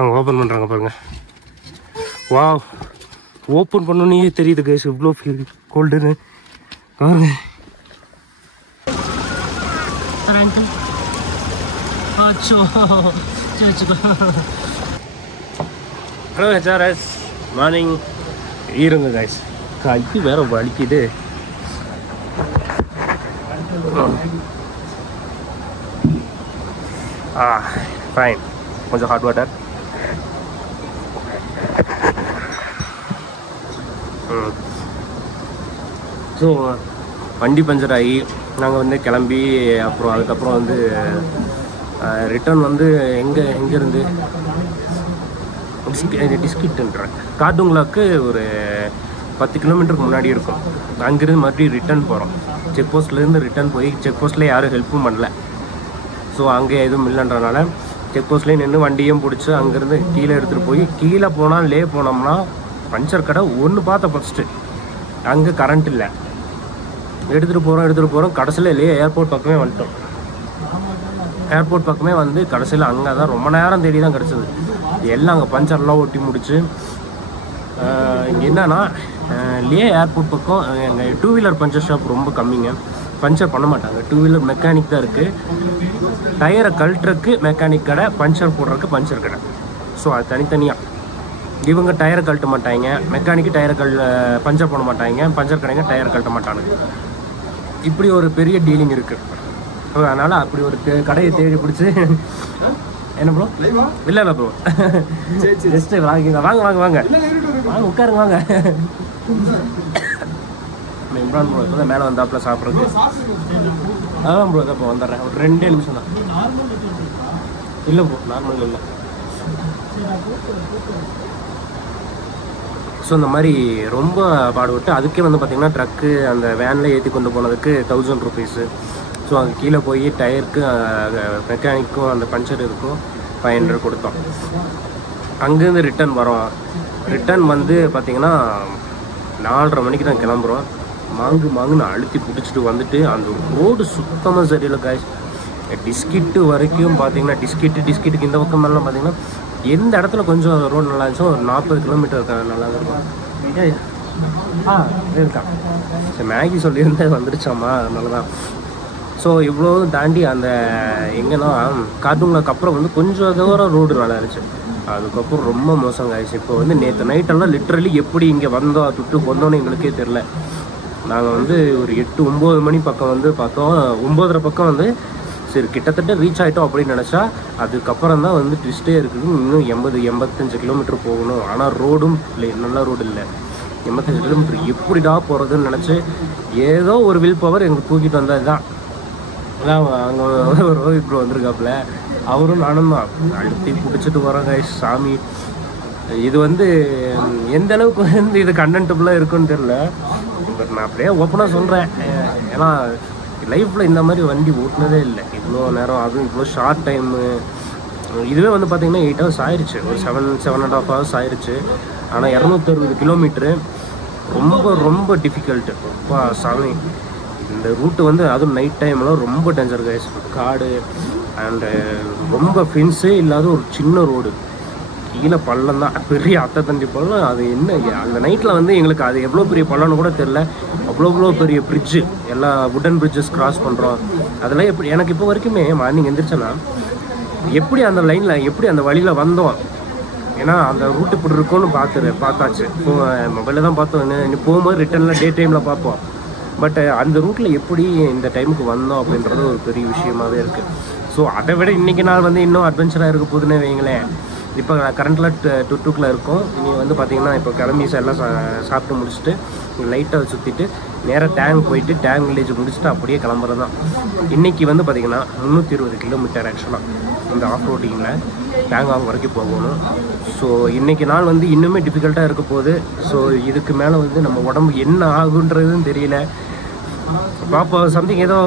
அவங்க ஓப்பன் பண்ணுறாங்க பாருங்க. வா, ஓப்பன் பண்ணோன்னே தெரியுது கைஸ் இவ்வளோ கோல்டுன்னு பாருங்க. Hello HRS, morning. இருங்க கைஸ், கைக்கு வேற வலிக்குது. ஃபைன், கொஞ்சம் ஹாட் வாட்டர். ஸோ வண்டி பஞ்சர் ஆகி நாங்கள் வந்து கிளம்பி அப்புறம் அதுக்கப்புறம் வந்து ரிட்டர்ன் வந்து எங்கேருந்து டிஸ்கிட்டுன்றேன் காட்டுங்களாக்கு ஒரு 10 கிலோமீட்டருக்கு முன்னாடி இருக்கும். அங்கேருந்து மறுபடியும் ரிட்டர்ன் போகிறோம். செக் போஸ்ட்லேருந்து ரிட்டர்ன் போய் செக் போஸ்ட்டில் யாரும் ஹெல்ப்பும் பண்ணல. ஸோ அங்கே எதுவும் இல்லைன்றனால செக் போஸ்ட்லேயே நின்று வண்டியும் பிடிச்சி அங்கேருந்து கீழே எடுத்துகிட்டு போய் கீழே போனால் லே போனோம்னா பஞ்சர் கடை ஒன்று பார்த்தேன் ஃபஸ்ட்டு. அங்கே கரண்ட் இல்லை. எடுத்துகிட்டு போகிறோம் கடைசியில் லே ஏர்போர்ட் பக்கமே வந்துட்டோம். ஏர்போர்ட் பக்கமே வந்து கடைசியில் அங்கே தான் ரொம்ப நேரம் தேடி தான் கிடச்சிது. எல்லாம் அங்கே பஞ்சர்லாம் ஒட்டி முடிச்சு. இங்கே என்னன்னா லே ஏர்போர்ட் பக்கம் எங்கள் 2 வீலர் பஞ்சர் ஷாப் ரொம்ப கம்மிங்க. பஞ்சர் பண்ண மாட்டாங்க. 2 வீலர் மெக்கானிக் தான் இருக்குது. டயரை கழட்டுறதுக்கு மெக்கானிக் கடை, பஞ்சர் போடுறதுக்கு பஞ்சர் கடை. ஸோ அது தனித்தனியாக. இவங்க டயரை கழட்ட மாட்டாங்க, மெக்கானிக்கு டயரை பஞ்சர் பண்ண மாட்டாங்க, பஞ்சர் கடைங்க டயரை கழட்ட மாட்டாங்க. இப்படி ஒரு பெரிய டீலிங் இருக்குது. அதனால் அப்படி ஒரு கடையை தேடி பிடிச்சி என்ன ப்ரோ? இல்லை ப்ரோ, ஜஸ்ட்டு வாங்க வாங்க வாங்க வாங்க வாங்க உட்காருங்க வாங்க. இம்ரான் ப்ரோ இப்போ தான் மேலே வந்தாப்புல சாப்பிட்றது. அதான் ப்ரோ, இப்போ வந்துடுறேன். ஒரு 2 நிமிஷம் தான். இல்லை ப்ரோ, நார்மல் இல்லை. ஸோ இந்த மாதிரி ரொம்ப பாடுபட்டு அதுக்கே வந்து பார்த்திங்கன்னா ட்ரக்கு அந்த வேனில் ஏற்றி கொண்டு போனதுக்கு 1000 ருபீஸு. ஸோ அங்கே கீழே போய் டயருக்கு மெக்கானிக்கும் அந்த பஞ்சர் இருக்கும் 500 கொடுத்தோம். அங்கேருந்து ரிட்டன் வரோம். ரிட்டன் வந்து பார்த்திங்கன்னா 4:30 மணிக்கு தான் கிளம்புறோம். மாங்குன்னு அழுத்தி பிடிச்சிட்டு வந்துட்டு அந்த ரோடு சுத்தமாக சரியில்லை காய்ஸ். டிஸ்கிட்டு வரைக்கும் பார்த்திங்கன்னா டிஸ்கிட்டுக்கு இந்த பக்கம் எல்லாம் பார்த்திங்கன்னா எந்த இடத்துல கொஞ்சம் ரோடு நல்லா இருந்துச்சோ ஒரு 40 கிலோமீட்டர் நல்லா இருக்கும். இருக்கான் சரி, மேகி சொல்லியிருந்தேன் வந்துருச்சாம்மா, அதனால தான். ஸோ இவ்வளோ தாண்டி அந்த எங்கன்னா காட்டுங்களுக்கு அப்புறம் வந்து கொஞ்சம் தூரம் ரோடு நல்லா இருந்துச்சு. அதுக்கப்புறம் ரொம்ப மோசம் ஆயிடுச்சு. இப்போ வந்து நேற்று நைட்டெல்லாம் லிட்ரலி எப்படி இங்கே வந்தோம் துட்டு வந்தோன்னு எங்களுக்கே தெரில. நாங்கள் வந்து ஒரு 8-9 மணி பக்கம் வந்து பார்த்தோம். 9:30 பக்கம் வந்து சரி கிட்டத்தட்ட ரீச் ஆகிட்டோம் அப்படின்னு நினச்சா அதுக்கப்புறம் தான் வந்து ட்விஸ்டே இருக்குது. இன்னும் 80-85 கிலோமீட்டர் போகணும். ஆனால் ரோடும் இல்லை, நல்ல ரோடு இல்லை. 85 கிலோமீட்டர் எப்படிடா போகிறதுன்னு நினச்சி ஏதோ ஒரு வில் பவர் எங்களுக்கு தூக்கிட்டு வந்தது தான். அதான் அங்கே ஒரு ரோஹித் ப்ரோ வந்திருக்காப்புல, அவரும் நானும் தான் அழுத்தி பிடிச்சிட்டு வரோங்க. சாமி, இது வந்து எந்த அளவுக்கு வந்து இது கண்டென்ட்டபுளாக இருக்குன்னு தெரில. பட் நான் அப்படியே ஓப்பனாக சொல்கிறேன். ஏன்னா லைஃப்பில் இந்த மாதிரி வண்டி ஓட்டினதே இல்லை இவ்வளோ நேரம், அதுவும் இவ்வளோ ஷார்ட் டைமு. இதுவே வந்து பார்த்திங்கன்னா 8 ஹவர்ஸ் ஆயிடுச்சு, ஒரு 7.5 ஹவர்ஸ் ஆயிடுச்சு. ஆனால் 260 கிலோமீட்ரு ரொம்ப ரொம்ப டிஃபிகல்ட்டு. அப்பா சாமி, இந்த ரூட்டு வந்து அதுவும் நைட் டைம்லாம் ரொம்ப டேஞ்சர் கைஸ். காடு அண்டு ரொம்ப ஃபென்ஸே இல்லாத ஒரு சின்ன ரோடு, கீழே பள்ளம் தான், பெரிய அத்தை தண்டி பள்ளம். அது என்ன அந்த நைட்டில் வந்து எங்களுக்கு அது எவ்வளோ பெரிய பள்ளம்னு கூட தெரில. அவ்வளோ பெரிய பிரிட்ஜு, எல்லா வுடன் பிரிட்ஜஸ் கிராஸ் பண்ணுறோம். அதெல்லாம் எப்படி எனக்கு இப்போ வரைக்குமே மார்னிங் எந்திரிச்சேன்னா எப்படி அந்த லைனில் எப்படி அந்த வழியில் வந்தோம். ஏன்னா அந்த ரூட்டு இப்படி இருக்கும்னு பார்த்தாச்சு. இப்போ மொபைலில் தான் பார்த்தோம். இன்னும் போகும்போது ரிட்டர்னில் டே டைமில் பார்ப்போம். பட் அந்த ரூட்டில் எப்படி இந்த டைமுக்கு வந்தோம் அப்படின்றது ஒரு பெரிய விஷயமாகவே இருக்குது. ஸோ அதை விட இன்றைக்கி நாள் வந்து இன்னும் அட்வென்ச்சராக இருக்க போகுதுன்னே வைங்களேன். இப்போ கரண்ட்டில் டுட்டுக்கில் இருக்கும். இனி வந்து பார்த்திங்கன்னா இப்போ கிளம்பி எல்லாம் சாப்பிட்டு முடிச்சுட்டு லைட்டாக சுற்றிட்டு நேராக டேங்க் போயிட்டு டேங்க் வில்லேஜ் முடிச்சுட்டு அப்படியே கிளம்புறது தான். இன்றைக்கி வந்து பார்த்திங்கன்னா 320 கிலோமீட்டர் ஆக்சுவலாக இந்த ஆஃப் ரோட்டிங்கில் டேங்காங் வரைக்கும் போகணும். ஸோ இன்றைக்கி நாள் வந்து இன்னுமே டிஃபிகல்ட்டாக இருக்க போகுது. ஸோ இதுக்கு மேலே வந்து நம்ம உடம்பு என்ன ஆகுன்றதுன்னு தெரியல. பாப்பா சம்திங் ஏதோ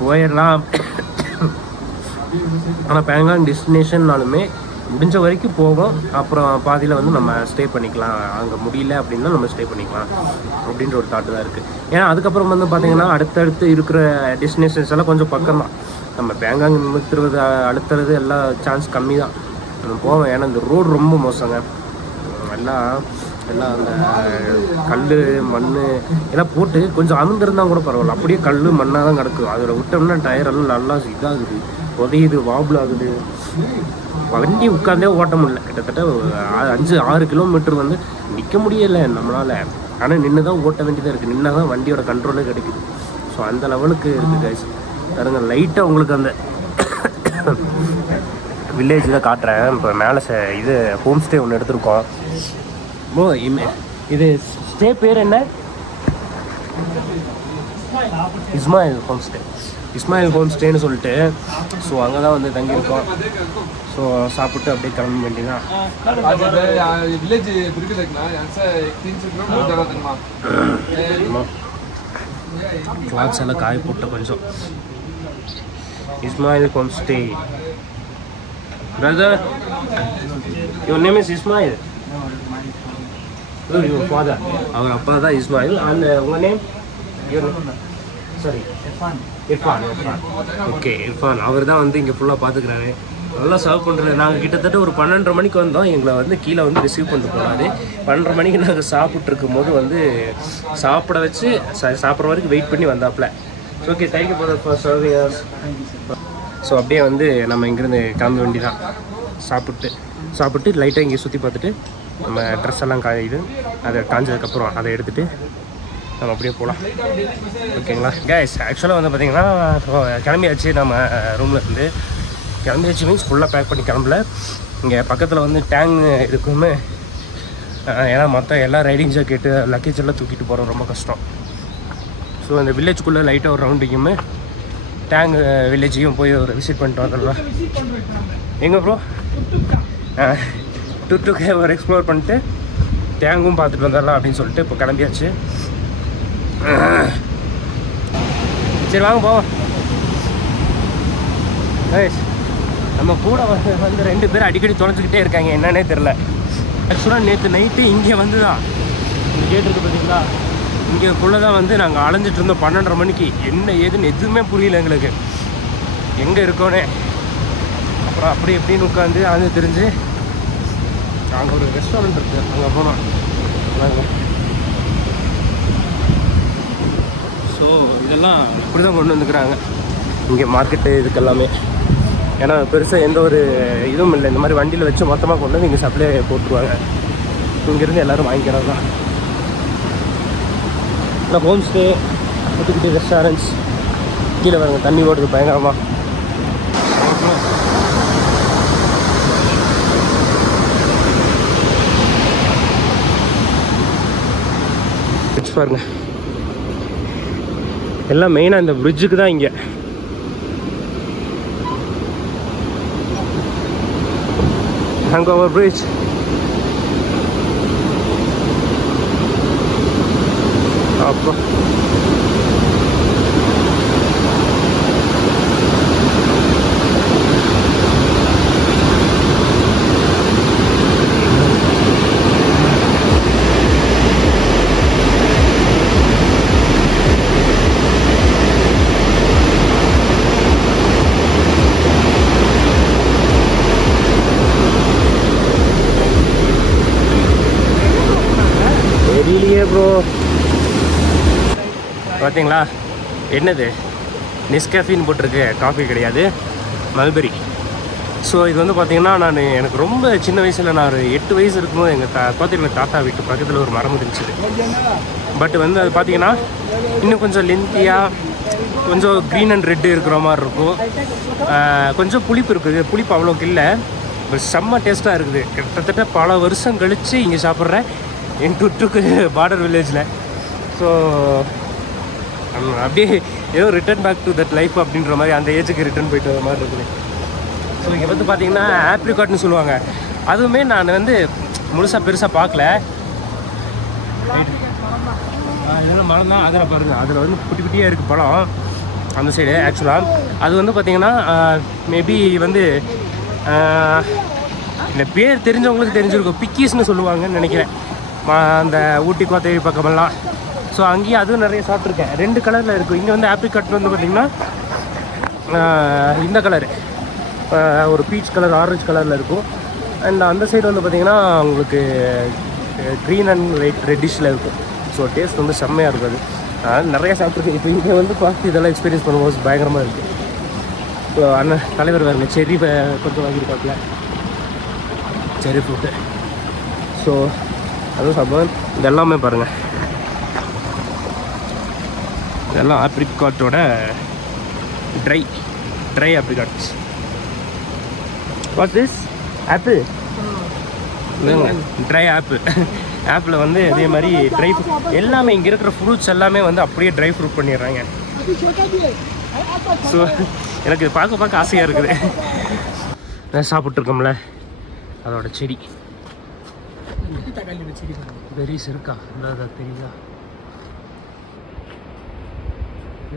போயிடலாம். ஆனால் பேங்காங் டெஸ்டினேஷன்னாலுமே முடிஞ்ச வரைக்கும் போவோம். அப்புறம் பாதியில் வந்து நம்ம ஸ்டே பண்ணிக்கலாம். அங்கே முடியல அப்படின்னா நம்ம ஸ்டே பண்ணிக்கலாம் அப்படின்ற ஒரு தாட்டு தான் இருக்குது. ஏன்னா அதுக்கப்புறம் வந்து பார்த்திங்கன்னா அடுத்தடுத்து இருக்கிற டெஸ்டினேஷன்ஸ் எல்லாம் கொஞ்சம் பக்கம் தான். நம்ம பேங்காங் நிறுத்துறது அடுத்துறது எல்லாம் சான்ஸ் கம்மி தான். போவேன். ஏன்னா இந்த ரோடு ரொம்ப மோசங்க. எல்லாம் அந்த கல் மண் எல்லாம் போட்டு கொஞ்சம் அமிர்ந்திருந்தால் கூட பரவாயில்ல, அப்படியே கல் மண்ணாக தான் கிடக்கும். அதில் விட்டோம்னா டயரெல்லாம் நல்லா இதாகுது, உதையுது, வாபிள் ஆகுது. வண்டி உட்காந்தே ஓட்ட முடியல. கிட்டத்தட்ட 5-6 கிலோமீட்டர் வந்து நிற்க முடியலை நம்மளால். ஆனால் நின்று தான் ஓட்ட வேண்டியதாக இருக்குது. நின்னா தான் வண்டியோட கண்ட்ரோலே கிடைக்குது. ஸோ அந்த லெவலுக்கு இருக்குது கைஸ். பாருங்க, லைட்டாக உங்களுக்கு அந்த வில்லேஜில் காட்டுறேன். இப்போ மேலே இது ஹோம் ஸ்டே ஒன்று எடுத்திருக்கோம். இது ஸ்டே பேர் என்ன? இஸ்மாயில் ஹோம் ஸ்டேன்னு சொல்லிட்டு. ஸோ அங்கே தான் வந்து தங்கியிருக்கோம். ஸோ சாப்பிட்டு அப்படியே கிளம்ப வேண்டியதான். கிளாத்ஸ் எல்லாம் காய போட்டு கொஞ்சம். Ismail home stay. Brother, your name is Ismail? Your father, அவர் அப்பா தான் இஸ்மாயில். அண்ட் உங்கள் name? Sorry, Irfan. Okay, Irfan. அவர் தான் வந்து இங்கே ஃபுல்லாக பார்த்துக்கிறாரு. நல்லா சர்வ் பண்ணுறது. நாங்கள் கிட்டத்தட்ட ஒரு 12:30 மணிக்கு வந்தோம். எங்களை வந்து கீழே வந்து ரிசீவ் பண்ணிட்டு போனாரு. 12:30 மணிக்கு நாங்கள் சாப்பிட்ருக்கும் போது வந்து சாப்பிட வச்சு சாப்பிட்ற வரைக்கும் வெயிட் பண்ணி வந்தாப்புல. Okay, thank you for serving us. So அப்படியே வந்து நம்ம இங்கேருந்து கிளம்ப வேண்டி தான். சாப்பிட்டு லைட்டாக இங்கே சுற்றி பார்த்துட்டு நம்ம ட்ரெஸ் எல்லாம் காயுது. அதை காஞ்சதுக்கப்புறம் அதை எடுத்துகிட்டு நம்ம அப்படியே போகலாம். ஓகேங்களா கேஸ்? ஆக்சுவலாக வந்து பார்த்திங்கன்னா கிளம்பியாச்சு. நம்ம ரூமில் இருந்து கிளம்பியாச்சு மீன்ஸ் ஃபுல்லாக பேக் பண்ணி கிளம்பல. இங்கே பக்கத்தில் வந்து டேங்க் இருக்குமே. ஏன்னா மொத்தம் எல்லா ரைடிங் ஜாக்கெட்டு லக்கேஜ் எல்லாம் தூக்கிட்டு போகிறோம், ரொம்ப கஷ்டம். ஸோ அந்த வில்லேஜ்குள்ளே லைட்டாக ஒரு ரவுண்டிங்குமே டேங்க் வில்லேஜையும் போய் ஒரு விசிட் பண்ணிட்டு வந்துடலாம். எங்கே ப்ரோ? டுக்டுக்கே ஒரு எக்ஸ்ப்ளோர் பண்ணிட்டு டேங்கும் பார்த்துட்டு வந்துடலாம் அப்படின்னு சொல்லிட்டு இப்போ கிளம்பியாச்சு. சரி வாங்க போவோம். நம்ம கூட வந்து 2 பேர் அடிக்கடி தொலைச்சிக்கிட்டே இருக்காங்க, என்னன்னே தெரில. ஆக்சுவலாக நேற்று நைட்டு இங்கே வந்து தான் இந்த கேட் இருக்குது பார்த்தீங்களா, இங்கேக்குள்ளே தான் வந்து நாங்கள் அலைஞ்சிட்டு இருந்தோம் 12:30 மணிக்கு. என்ன ஏதுன்னு எதுவுமே புரியல எங்களுக்கு, எங்கே இருக்கோன்னே. அப்புறம் அப்படி எப்படின்னு உட்காந்து அது தெரிஞ்சு அங்கே ஒரு ரெஸ்டாரண்ட் இருக்குது, அங்கே போனோம். ஸோ இதெல்லாம் இப்படி தான் கொண்டு வந்துக்கிறாங்க இங்கே மார்க்கெட்டு இதுக்கெல்லாமே. ஏன்னா பெருசாக எந்த ஒரு இதுவும் இல்லை. இந்த மாதிரி வண்டியில் வச்சு மொத்தமாக கொண்டு வந்து இங்கே சப்ளை போட்டுருவாங்க. இங்கேருந்து எல்லோரும் வாங்கிக்கிறது தான். ஆனால் ஹோம் ஸ்டே, குட்டி குட்டி ரெஸ்டாரண்ட்ஸ் கீழே வாங்க, தண்ணி ஓடுறது பயங்கரமாக. பாருங்க, எல்லாம் மெயினாக இந்த பிரிட்ஜுக்கு தான். இங்கே ஹேங்கோவர் பிரிட்ஜ். அப்போ ப்ரோ பார்த்தீங்களா, என்னது நெஸ்கேஃபின்னு போட்டிருக்கு, காஃபி கிடையாது, மல்பெரி. ஸோ இது வந்து பார்த்திங்கன்னா எனக்கு ரொம்ப சின்ன வயசில், நான் ஒரு 8 வயசு இருக்கும்போது எங்கள் கோத்தகிரியில் தாத்தா வீட்டு பக்கத்தில் ஒரு மரம் இருந்துச்சு. பட் வந்து அது பார்த்திங்கன்னா இன்னும் கொஞ்சம் லென்த்தியாக, கொஞ்சம் க்ரீன் அண்ட் ரெட்டு இருக்கிற மாதிரி இருக்கும். கொஞ்சம் புளிப்பு இருக்குது, புளிப்பு அவ்வளோக்கு இல்லை, பட் செம்ம டேஸ்ட்டாக இருக்குது. கிட்டத்தட்ட பல வருஷம் கழித்து இங்கே சாப்பிட்றேன் என் டுட்டுக்கு பார்டர் வில்லேஜில். ஸோ அப்படியே ஏதோ return back to that life அப்படின்ற மாதிரி, அந்த ஏஜுக்கு ரிட்டர்ன் போயிட்டு வர மாதிரி இருக்குது. ஸோ இங்கே வந்து பார்த்திங்கன்னா ஆப்ரிகாட்னு சொல்லுவாங்க. அதுவுமே நான் வந்து முழுசாக பெருசாக பார்க்கல. இதெல்லாம் மரம் தான். அதில் பாருங்கள், அதில் வந்து குட்டி குட்டியாக இருக்குது பழம் அந்த சைடு. ஆக்சுவலாக அது வந்து பார்த்திங்கன்னா மேபி வந்து இந்த பேர் தெரிஞ்சவங்களுக்கு தெரிஞ்சிருக்கும், பிக்கீஸ்னு சொல்லுவாங்கன்னு நினைக்கிறேன், அந்த ஊட்டி கோத்தகிரி பக்கமெல்லாம். ஸோ அங்கேயும் அதுவும் நிறைய சாப்பிட்ருக்கேன். 2 கலரில் இருக்கும். இங்கே வந்து ஆப்ரிகாட் வந்து பார்த்திங்கன்னா இந்த கலரு, ஒரு பீச் கலர், ஆரஞ்சு கலரில் இருக்கும். அண்ட் அந்த சைடு வந்து பார்த்திங்கன்னா உங்களுக்கு க்ரீன் அண்ட் ரெட்டிஷில் இருக்கும். ஸோ டேஸ்ட் வந்து செம்மையாக இருக்கும். அது அதனால் நிறையா சாப்பிட்ருக்கேன். இப்போ இங்கே வந்து பார்த்து இதெல்லாம் எக்ஸ்பீரியன்ஸ் பண்ணும்போது பயங்கரமாக இருக்குது. ஸோ அண்ணன் தலைவர் வேறுங்க செர்ரி கொஞ்சம் வாங்கியிருக்காப்புல, செர்ரி ஃப்ரூட்டு. ஸோ அதுவும் சாப்பிடுவேன். இது எல்லாமே பாருங்கள், இதெல்லாம் ஆப்ரிகாட்டோட dry apricots. What this apple? இல்லைங்க, ட்ரை ஆப்பிள் வந்து அதே மாதிரி ட்ரை எல்லாமே இங்கே இருக்கிற ஃப்ரூட்ஸ் எல்லாமே வந்து அப்படியே ட்ரை ஃப்ரூட் பண்ணிடுறாங்க. ஸோ எனக்கு பார்க்க ஆசையாக இருக்குது. சாப்பிட்ருக்கோம்ல அதோட செடி பெரிஸ் இருக்கா இல்லாத தெரியுதா?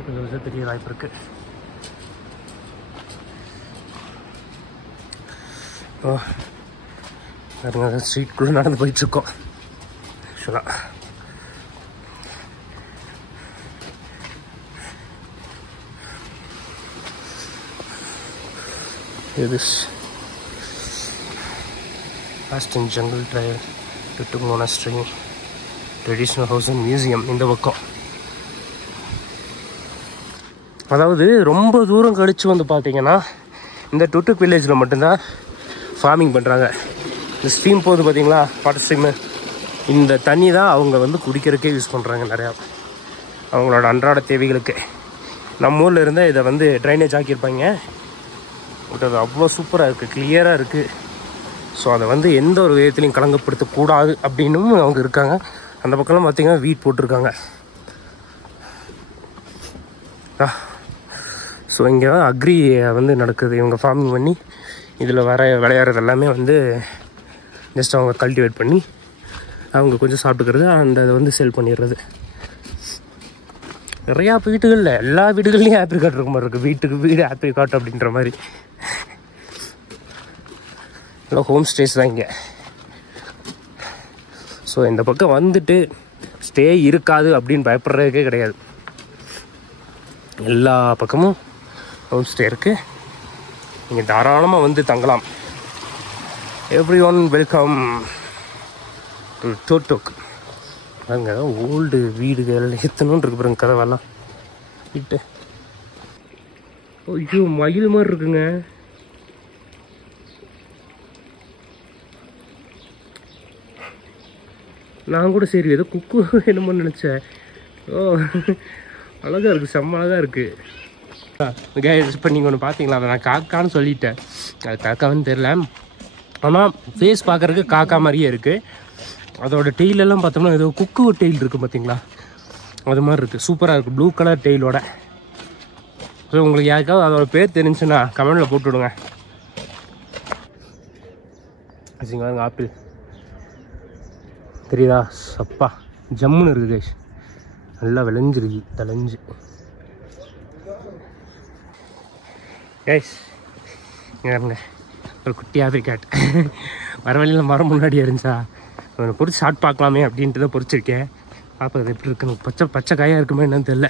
கொஞ்சம் தெரிய வாய்ப்பு இருக்கு. ஸ்ட்ரீட்குள்ளே நடந்து போயிட்டுருக்கோம். ஆக்சுவலாக இது Aston Jungle Trail to Monastery Traditional House and Museum. இந்த பக்கம் அதாவது ரொம்ப தூரம் கழித்து வந்து பார்த்தீங்கன்னா இந்த டுட்டுக் வில்லேஜில் மட்டும்தான் ஃபார்மிங் பண்ணுறாங்க. இந்த ஸ்ட்ரீம் போகுது பார்த்தீங்களா, வாட்டர் ஸ்ட்ரீமு, இந்த தண்ணி தான் அவங்க வந்து குடிக்கிறதுக்கே யூஸ் பண்ணுறாங்க நிறையா அவங்களோட அன்றாட தேவைகளுக்கு. நம்ம ஊரில் இருந்தால் இதை வந்து ட்ரைனேஜ் ஆக்கியிருப்பாங்க. பட் அது அவ்வளோ சூப்பராக இருக்குது, கிளியராக இருக்குது. ஸோ அதை வந்து எந்த ஒரு விதத்துலையும் கலங்கப்படுத்தக்கூடாது அப்படின்னும் அவங்க இருக்காங்க. அந்த பக்கம்லாம் பார்த்திங்கன்னா வீட் போட்டிருக்காங்க. ஸோ இங்கே தான் அக்ரி வந்து நடக்குது. இவங்க ஃபார்மிங் பண்ணி இதில் விளையாடுறது எல்லாமே வந்து ஜஸ்ட் அவங்க கல்டிவேட் பண்ணி அவங்க கொஞ்சம் சாப்பிட்டுக்கிறது, அந்த அதை வந்து செல் பண்ணிடுறது. நிறையா வீடுகளில் எல்லா வீடுகள்லையும் ஆப்ரிகாட் இருக்க மாதிரி இருக்குது. வீட்டுக்கு வீடு ஆப்ரிகாட் அப்படின்ற மாதிரி. எல்லாம் ஹோம் ஸ்டேஸ் தான் இங்கே. ஸோ இந்த பக்கம் வந்துட்டு ஸ்டே இருக்காது அப்படின்னு பயப்படுறதுக்கே கிடையாது. எல்லா பக்கமும் ஹோம் ஸ்டே இருக்குது. நீங்கள் தாராளமாக வந்து தங்கலாம். Everyone welcome to Turtuk. அங்கே ஓல்டு வீடுகள் எத்தனும் இருக்கு பாருங்க, கதவெல்லாம் வீட்டு. ஐயோ மயில் மாதிரி இருக்குங்க. நான் கூட சரி ஏதோ குக்கு என்னமோ நினச்சேன். ஓ அழகாக இருக்குது, செம்ம அழகாக இருக்குது. இப்போ நீங்கள் ஒன்று பார்த்தீங்களா, அதை நான் காக்கான்னு சொல்லிட்டேன். அது காக்கான்னு தெரில. ஆனால் ஃபேஸ் பார்க்குறதுக்கு காக்கா மாதிரியே இருக்குது. அதோட டெய்லெல்லாம் பார்த்தோம்னா ஏதோ குக்கு டெய்ல் இருக்குது பார்த்தீங்களா, அது மாதிரி இருக்குது. சூப்பராக இருக்குது, ப்ளூ கலர் டெய்லோட. ஸோ உங்களுக்கு யாருக்காவது அதோட பேர் தெரிஞ்சுன்னா கமெண்டில் போட்டு விடுங்க. வச்சுங்க ஆப்பிள் தெரியுதா, சப்பா ஜம்முன்னு இருக்குது கைஸ். நல்லா விளைஞ்சிருக்கு, தலைஞ்சு கைஸ். இங்கே ஒரு குட்டி ஆப்ரிகாட் வர வழியில் மரம் முன்னாடி இருந்துச்சா, பொறிச்சு ஷார்ட் பார்க்கலாமே அப்படின்ட்டு தான் பொறிச்சிருக்கேன். பார்ப்பது அது எப்படி இருக்குன்னு. பச்சை காயாக இருக்குமே என்னன்னு தெரில.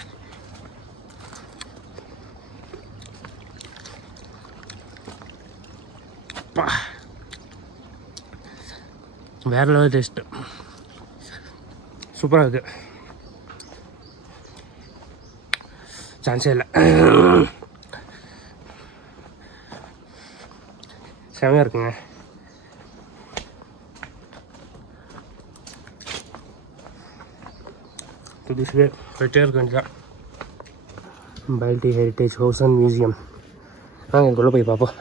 வேற லெவல் டேஸ்ட்டு, சூப்பராக இருக்குது. சான்ஸே இல்லை, செமையாக இருக்குங்க. துடிச்சுவே போயிட்டே இருக்க வேண்டியதான். பைல்டி ஹெரிட்டேஜ் ஹவுஸ் அண்ட் மியூசியம். நாங்கள் இதுக்குள்ளே போய் பார்ப்போம்.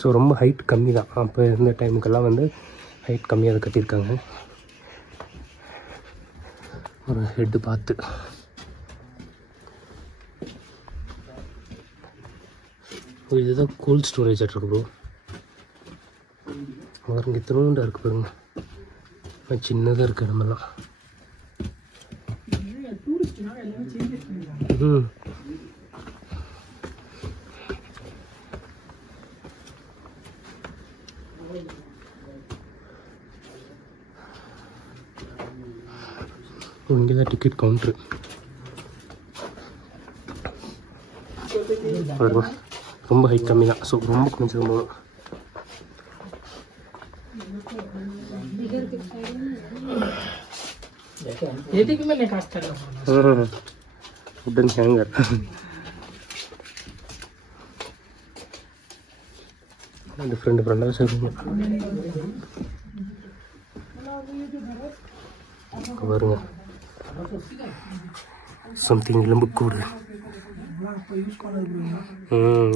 ஸோ ரொம்ப ஹைட் கம்மி தான். அப்போ இருந்த டைமுக்கெல்லாம் வந்து ஹைட் கம்மியாக அதை கட்டியிருக்காங்க. ஒரு ஹெட்டு பார்த்து இதுதான் கோல்ட் ஸ்டோரேஜ் ஆகிட்டு ப்ரோ. பாருங்க இத்தனோண்டா இருக்குது பாருங்க, சின்னதாக இருக்குது இடமெல்லாம். இங்கே தான் டிக்கெட் கவுண்ட்ரு. ரொம்ப ஹைட் கம்மி தான். ஸோ ரொம்ப குனிஞ்சது போதும். உடன் ஹேங்கர். டிஃப்ரெண்டாக செய்வீங்க பாருங்க. சம்திங் எலும்புக்கூடு.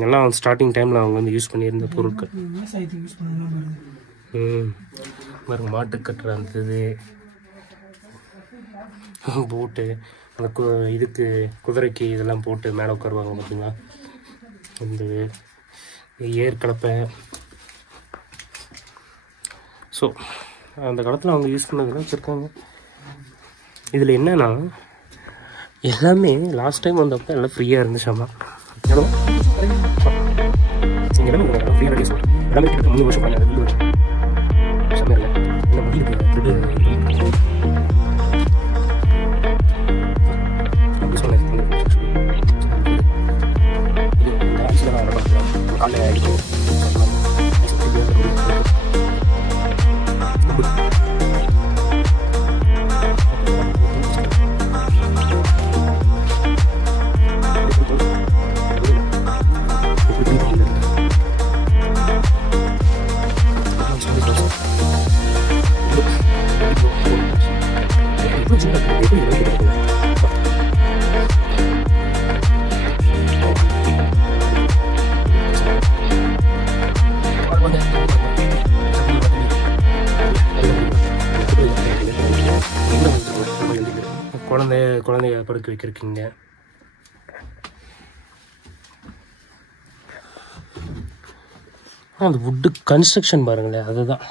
எல்லாம் ஸ்டார்டிங் டைமில் அவங்க வந்து யூஸ் பண்ணியிருந்த பொருட்கள். பாருங்க, மாட்டு கட்டுற அந்த இது போட்டு அந்த இதுக்கு குதிரைக்கு இதெல்லாம் போட்டு மேலே உட்காருவாங்க பார்த்தீங்களா. இந்த ஏர் கலப்பை. ஸோ அந்த காலத்தில் அவங்க யூஸ் பண்ணதெல்லாம் வச்சுருக்காங்க. இதில் என்னன்னா எல்லாமே லாஸ்ட் டைம் வந்தப்போ எல்லாம் ஃப்ரீயாக இருந்துச்சாமா. ஃப்ரீயாக ரெடி சொல்கிறேன். எல்லாமே கிட்ட 3 வருஷம் பண்ணி அது சமையல் இல்லை முடியுது. குழந்தைய படுக்க வைக்கிறீங்க. அந்த வுட்டு கன்ஸ்ட்ரக்ஷன் பாருங்களேன், அதுதான்.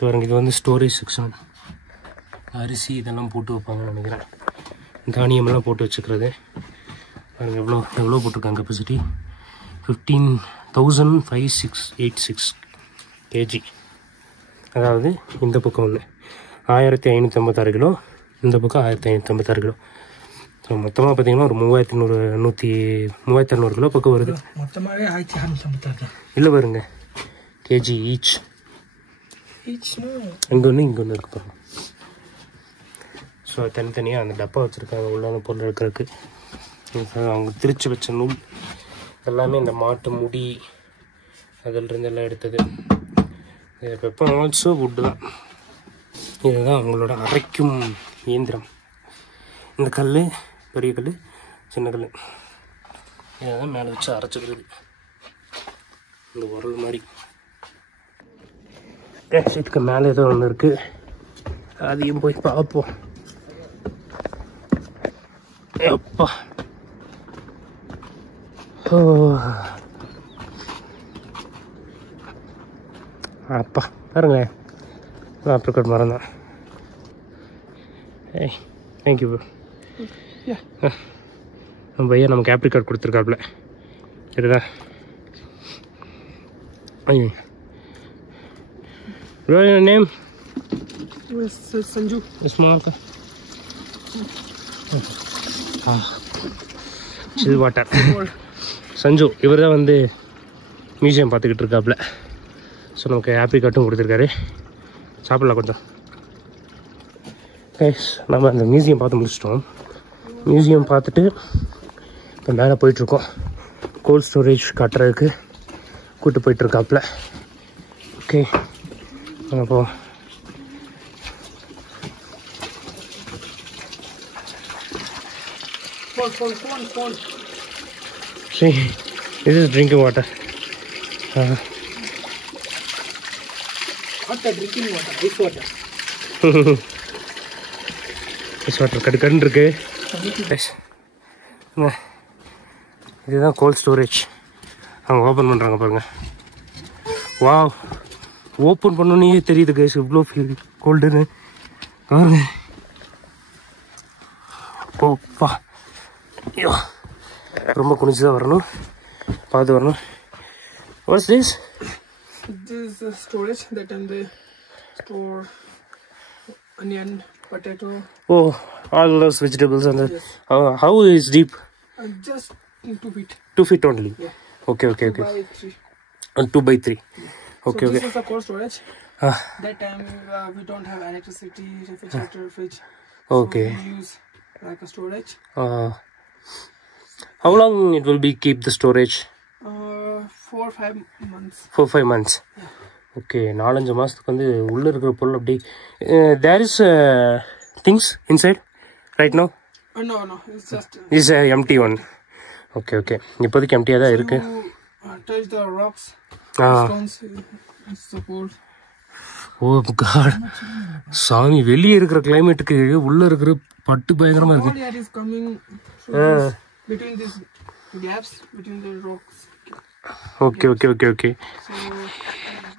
பாருங்க, இது வந்து ஸ்டோரேஜ் செக்ஷன். அரிசி இதெல்லாம் போட்டு வைப்பாங்கன்னு நினைக்கிறேன். தானியமெல்லாம் போட்டு வச்சுக்கிறது. பாருங்க எவ்வளோ போட்டிருக்காங்க கெப்பாசிட்டி. 15,586 kg. அதாவது இந்த பக்கம் வந்து 1556 கிலோ, இந்த பக்கம் 1556 கிலோ. ஸோ மொத்தமாக பார்த்தீங்கன்னா ஒரு 3600 கிலோ பக்கம் வருது. மொத்தமாகவே 1656. இல்லை பாருங்க, கேஜி ஈச். இங்கே ஒன்று இங்கே ஒன்று இருக்கு பாருங்க. ஸோ தனித்தனியாக அந்த டப்பா வச்சுருக்காங்க உள்ளான பொருள் இருக்கிறதுக்கு. அவங்க திரிச்சு வச்ச நூல் எல்லாமே இந்த மாட்டு முடி அதிலிருந்து எல்லாம் எடுத்தது. வெப்பம் ஆல்சோ வுட்டு தான். இதுதான் அவங்களோட அரைக்கும் இயந்திரம். இந்த கல், பெரிய கல், சின்ன கல், இதை தான் மேலே வச்சு அரைச்சிக்கிறது. இந்த உரல் மாதிரி. இதுக்கு மேலே ஏதோ ஒன்று இருக்குது, அதையும் போய் பார்ப்போம். அப்பா அப்பா பாருங்களேன், ஆப்ரிகாட் மரம் தான். ஏய், தேங்க்யூ ப்ரோ. நம்ம பையன் நமக்கு ஆப்ரிகாட் கொடுத்துருக்காப்புல. இதுதான் bro, your name? Sanju. Small ka. Chill water. Sanju இவர் தான் வந்து மியூசியம் பார்த்துக்கிட்டு இருக்காப்புல. ஸோ நமக்கு ஆப்ரிகாட்டும் கொடுத்துருக்காரு. சாப்பிடலாம் கொஞ்சம். கைஸ், நம்ம அந்த மியூசியம் பார்த்து முடிச்சிட்டோம். மியூசியம் பார்த்துட்டு இப்போ மேலே போயிட்டுருக்கோம். கோல்ட் ஸ்டோரேஜ் கட்டுறதுக்கு கூப்பிட்டு போயிட்டுருக்காப்புல. ஓகே, அப்போ see, this is drinking water. Hot drinking water, ice water. ice water கடுக்கன்னு இருக்கு. இதுதான் கோல்ட் ஸ்டோரேஜ். அவங்க ஓப்பன் பண்ணுறாங்க பாருங்க. வாவ், ஓப்பன் பண்ணோன்னே தெரியுது கைஸ் இவ்வளோ ஃபீல் கோல்டுன்னு. பாருங்க, ஓப்பா, ஐயோ ரொம்ப குனிச்சு தான் வரணும், பார்த்து வரணும். Watts this? This is the storage. That time they store onion, potato. Oh, all those vegetables and the, Yes. how is deep? Just 2 feet. 2 feet only. Yeah. Okay. 2 by 3. 2 by 3. Okay, so this okay. is the cold storage. Ah, That time we don't have electricity, refrigerator, fridge. okay. So we use like a storage. How long it will be keep the storage? 4 or 5 months. 4-5 months. Okay 4-5 மாதத்துக்கு வந்து உள்ளே இருக்கிற பொருள் அப்படி there is things inside right no No, it's just. Is empty one. Okay இப்போதைக்கு எம்டியாக தான் இருக்குது. You touch the rocks, stones, it's so cold. Oh God சாமி, வெளியே இருக்கிற கிளைமேட்டுக்கு உள்ளே இருக்கிற பட்டு பயங்கரமாக Cold இருக்குது. air is coming through this, between these gaps between the rocks. Okay. So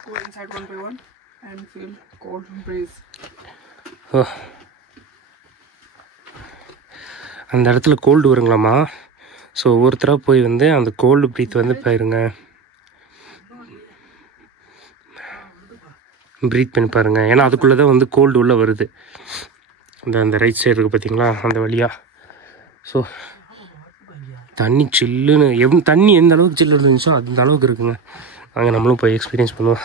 go inside one by one and feel cold breeze. அந்த இடத்துல கோல்டு வருங்களாமா. ஸோ ஒவ்வொருத்தராக போய் வந்து அந்த கோல்டு ப்ரீத் வந்து பாருங்க, ப்ரீத் பண்ணி பாருங்க. ஏன்னா அதுக்குள்ளே தான் வந்து கோல்டு உள்ளே வருது. அந்த ரைட் சைடு இருக்குது பார்த்தீங்களா, அந்த வழியாக. ஸோ தண்ணி சில்லுன்னு தண்ணி எந்த அளவுக்கு சில்லு இருந்துச்சோ அந்த அளவுக்கு இருக்குங்க. அங்கே நம்மளும் போய் எக்ஸ்பீரியன்ஸ் பண்ணுவோம்.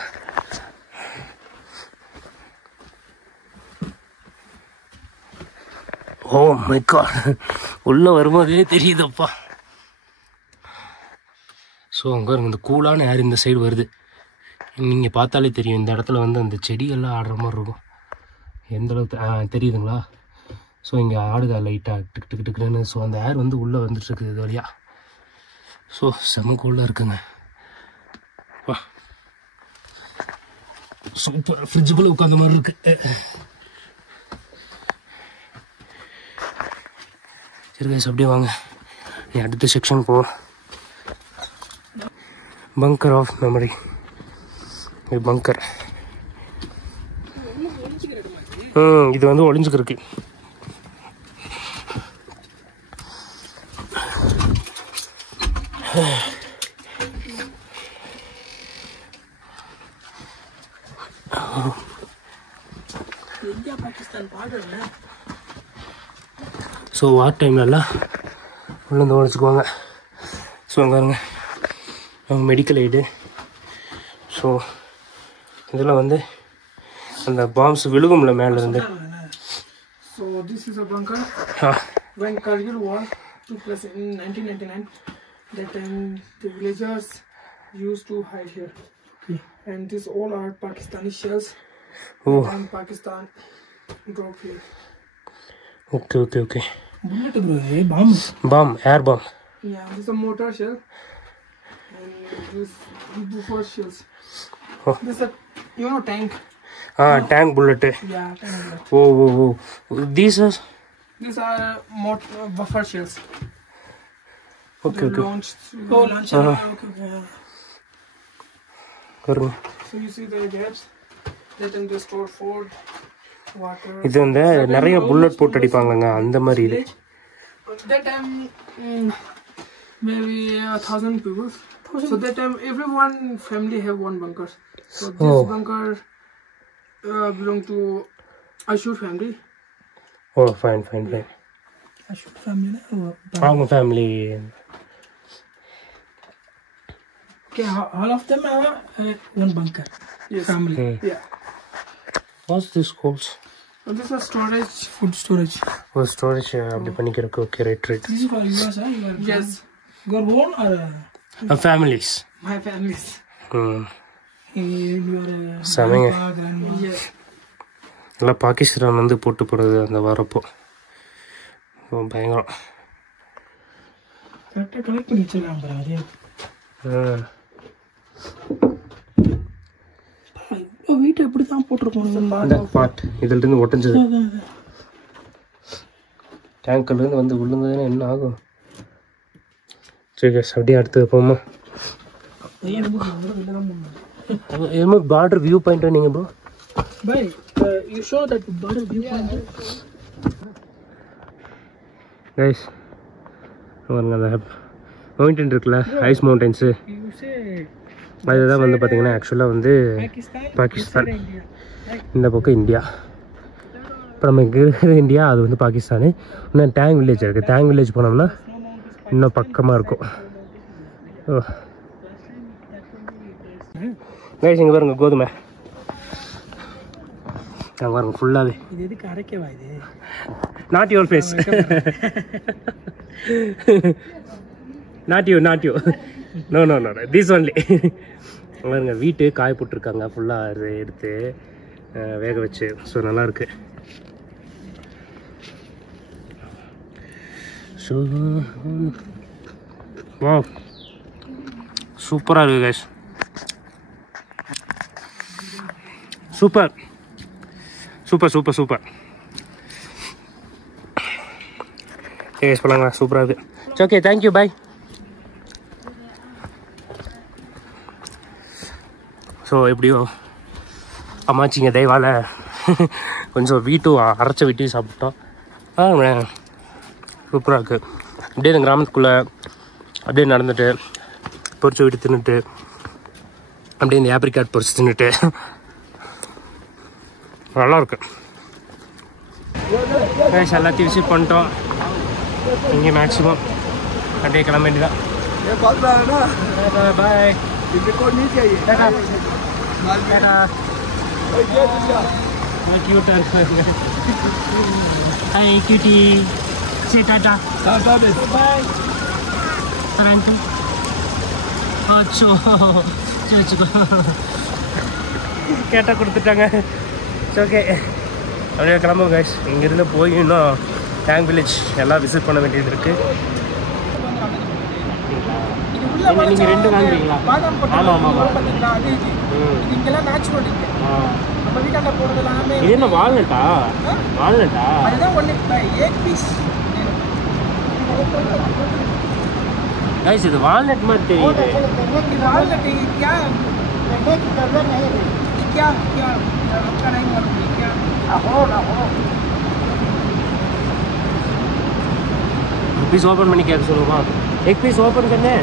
ஓ மை காட், உள்ளே வரும்போதே தெரியுதப்பா. ஸோ அங்கே இந்த கூலான ஏர் இந்த சைடு வருது. நீங்கள் பார்த்தாலே தெரியும் இந்த இடத்துல வந்து அந்த செடியெல்லாம் ஆடுற மாதிரி இருக்கும். எந்த அளவுக்கு தெரியுதுங்களா? ஸோ இங்கே ஆடுதா லைட்டாக டிக் டிக்குன்னு. ஸோ அந்த ஏர் வந்து உள்ளே வந்துட்டுருக்குது இது வழியாக. ஸோ செம கூலாக இருக்குங்க. வா சூப்பர், ஃப்ரிட்ஜுக்குள்ளே உட்காந்த மாதிரி இருக்கு. சரி கைஸ், அப்படியே வாங்க நீ அடுத்த செக்ஷன் போவோம். Bunker of memory. இது பங்கர். இது வந்து ஒளிஞ்சுக்கிறதுக்கு. India Pakistan border na. So war டைம்லலாம் உள்ள வந்து ஒழிச்சுக்குவாங்க. ஸோ அங்கே பாருங்க அவங்க மெடிக்கல் எய்டு. ஸோ இதெல்லாம் வந்து அந்த பாம்ஸ் விழுகும்ல மேலேருந்து. So this is a bunker. When Kargil war took place in 1999, that time the villagers used to hide here. And these all are Pakistani shells. Oh. And Pakistan dropped here. Okay. Bullet bro, bomb. Bomb, air bomb. Yeah, this is a mortar shell. And this before shells. Oh. This is a tank. Tank bullet. Yeah, tank bullet. Oh. These are buffer shells. Okay. Launched. Launcher. Okay. பாருங்க. So you see the gaps. Let them just store food, water. இது வந்து நிறைய bullet போட்டு அடிப்பாங்கங்க அந்த மாதிரி இது. That time maybe 1,000 people. So that time everyone family have one bunker. So this bunker belong to Ashur family. Oh, fine. Ashur family na? அவங்க family. Okay, all of them have one bunker. Yes. Family. Yeah. What's this calls? This is storage, food storage. Oh, storage அப்படி பண்ணிக்கிறதுக்கு. Okay, right. This is for yours, huh? Yes. Your own or families? My families. செமைங்க. எல்லாம் பாகிஸ்தான் வந்து போட்டு போடுறது அந்த வரப்போ பயங்கரம். கரெக்டாக கலெக்ட் பண்ணி வச்சிருக்காங்க. வீட்டை எப்படி தான் போட்டிருக்கோம். பாட் இதிலிருந்து ஒட்டஞ்சது. டேங்க்லேருந்து வந்து விழுந்ததுன்னா என்ன ஆகும்? சரி கேஸ், அப்படியே அடுத்தது போமா. என்னமோ பார்டர் வியூ பாயிண்ட் நீங்கள் bro. Bhai, you show that border view point. Guys, பாருங்க அந்த மவுண்டன் இருக்குல்ல, ஐஸ் மவுண்டன்ஸு. You say அதுதான் வந்து பார்த்தீங்கன்னா ஆக்சுவலாக வந்து பாகிஸ்தான், இந்த பக்கம் இந்தியா. இப்போ நம்ம இங்கே இருக்கிற இந்தியா, அது வந்து பாகிஸ்தானு. இன்னும் டேங் வில்லேஜ் இருக்குது. டேங் வில்லேஜ் போனோம்னா இன்னும் பக்கமாக இருக்கும். ஓ கைஸ், இங்கே பாருங்க கோதுமை, அங்கே பாருங்க ஃபுல்லாகவே. இது எதுக்கு அரைக்கவா இது? Not your face, not you no no no this only. பாருங்க வீட்டு காய போட்டிருக்காங்க ஃபுல்லாக எடுத்து வேக வச்சு. ஸோ நல்லாயிருக்கு. ஸோ வா சூப்பராக இருக்குது guys, super super super super. Guys போலாங்களா? சூப்பராக இருக்குது. Okay thank you bye. ஸோ எப்படியோ அம்மாச்சிங்க தயவால் கொஞ்சம் வீட்டும் அரைச்ச வீட்டையும் சாப்பிட்டோம். சூப்பராக இருக்குது. அப்படியே இந்த கிராமத்துக்குள்ளே அப்படியே நடந்துட்டு பொரிச்ச வீட்டு தின்னுட்டு அப்படியே இந்த ஆப்ரிக்காட் பொரிச்சு தின்னுட்டு நல்லாயிருக்கு. கைஸ் எல்லாத்தையும் விசிட் பண்ணிட்டோம். இங்கே மேக்ஸிமம் அப்படியே கிளம்ப வேண்டியதான். பாய். क्यूट हाय क्यूटी से टाटा बाय सर अंकल. अच्छा चलो கேட்டால் கொடுத்துட்டாங்க. ஓகே அப்படியே கிளம்புவோம் கைஸ். இங்கேருந்து போய் இன்னும் டேங் வில்லேஜ் எல்லாம் விசிட் பண்ண வேண்டியது இருக்குது. நீங்கள் ரெண்டு வாங்குறீங்களா? ஆமாம் ஆமாம். இங்கெல்லாம் நேச்சுரல் இருக்கு. நம்ம வீட்டாண்ட போறது எல்லாமே இது என்ன வால்நட்டா? வால்நட்டா அதுதான் ஒண்ணு एक पीस गाइस இது வால்நட் மாதிரி தெரியுது. ये वालनट क्या रहने की जरूरत नहीं है. क्या क्या आपका नहीं मालूम क्या? हो ना हो पीस ओपन பண்ணி கேட்க சொல்லுமா? एक पीस ओपन करने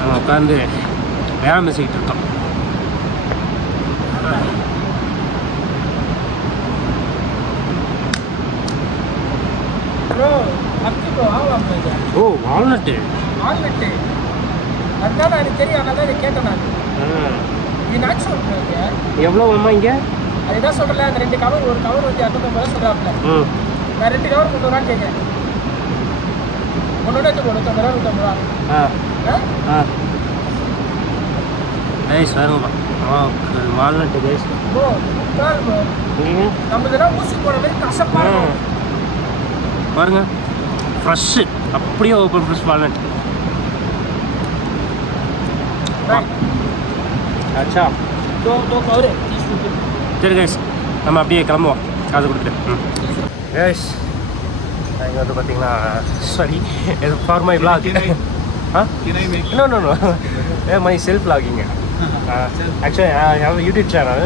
நம்ம உட்காந்து வேலை பேசிக்கிட்டு இருக்கோம். ப்ரோ அப்படி ப்ரோ ஆவலாம் ப்ரோ. ஓ வால்நட் அதனால எனக்கு தெரியும். அதனால இதை கேட்டேன் நான். இது நேச்சுரல் ப்ரோ. எவ்வளோ அம்மா இங்கே? அதுதான் சொல்கிறேன். அந்த 2 கவர், ஒரு கவர் வந்து 250 சொல்கிறாப்புல. நான் 2 கவர் 300 ரூபான்னு கேட்குறேன். ஒன்னோட 150 ரூபா. கைஸ் வேணும்பா. Walnut guys. Bro super bro. நம்ம இதெல்லாம் ஊசி போடுற மாதிரி கசப்பாக பாருங்க ஃப்ரெஷ்ஷு அப்படியே ஓப்பன் ஃப்ரெஷ் வால்நட். அச்சா दो कवर 30 रुपये. சரி கைஸ் நம்ம அப்படியே கிளம்புவோம் காசு கொடுத்துட்டு. கைஸ் இங்கே வந்து பார்த்தீங்கன்னா sorry for my vlog. No no no my self vlogging. Actually I have a YouTube channel,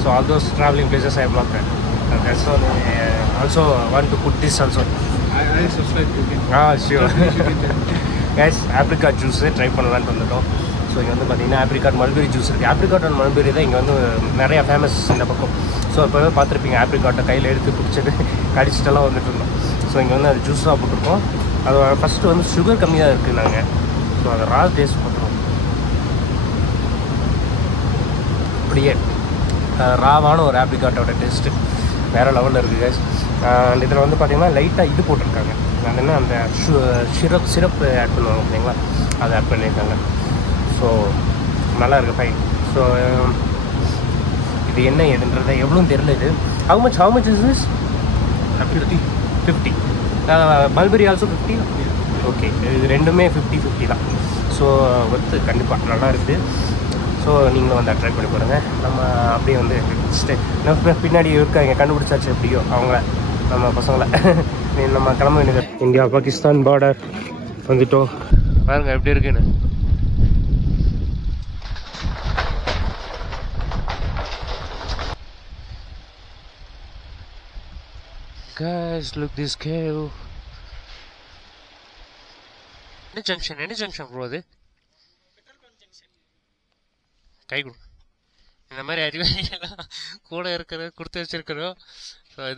so all those traveling places I vlog that. That's all. Also want to put this also. I subscribe to you. Sure. Guys apricot juice try பண்ணலாம்னு வந்துட்டோம். So இங்கே வந்து பார்த்தீங்கன்னா apricot mulberry juice இருக்குது. Apricot and mulberry தான் இங்கே வந்து நிறையா ஃபேமஸ் இந்த பக்கம். ஸோ இப்போவே பார்த்துருப்பீங்க ஆப்ரிகாட்டை கையில் எடுத்து பிடிச்சிட்டு கடிச்சிட்டெல்லாம் வந்துட்டு இருந்தோம். ஸோ இங்கே வந்து அது ஜூஸாக போட்டிருக்கோம். அது ஃபஸ்ட்டு வந்து சுகர் கம்மியாக இருக்குது நாங்கள். ஸோ அதை ரா டேஸ்ட் பண்ணுறோம். அப்படியே ராவான ஒரு ஆப்ரிகாட்டோட டேஸ்ட்டு வேறு லெவலில் இருக்குது கைஸ். அண்ட் இதில் வந்து பார்த்திங்கன்னா லைட்டாக இது போட்டிருக்காங்க. அது என்ன அந்த சிரப் ஆட் பண்ணுவாங்க பார்த்தீங்களா, அதை ஆட் பண்ணியிருக்காங்க. ஸோ நல்லா இருக்குது ஃபைன். ஸோ இது என்ன ஏதுன்றதை எவ்வளோன்னு தெரியல. இது how much is this? 50 mulberry also 50. Okay இது ரெண்டுமே 50 தான். ஸோ ஒர்த்து கண்டிப்பாக நல்லா இருக்குது. ஸோ நீங்களும் வந்து ட்ரை பண்ணி பாருங்கள். நம்ம அப்படியே வந்து நம்ம பின்னாடி இருக்காங்க கண்டுபிடிச்சாச்சு எப்படியோ அவங்கள நம்ம பசங்களை நம்ம கிளம்ப வேண்டியது. இந்தியா பாகிஸ்தான் பார்டர் வந்துட்டோம். பாருங்க எப்படி இருக்குன்னு. Guys, look this cave. Any junction bro? கை கொடு. இந்த மாதிரி அறிவாளிகள்லாம் கூட இருக்கிற கொடுத்து வச்சிருக்கிறோம். ஸோ இது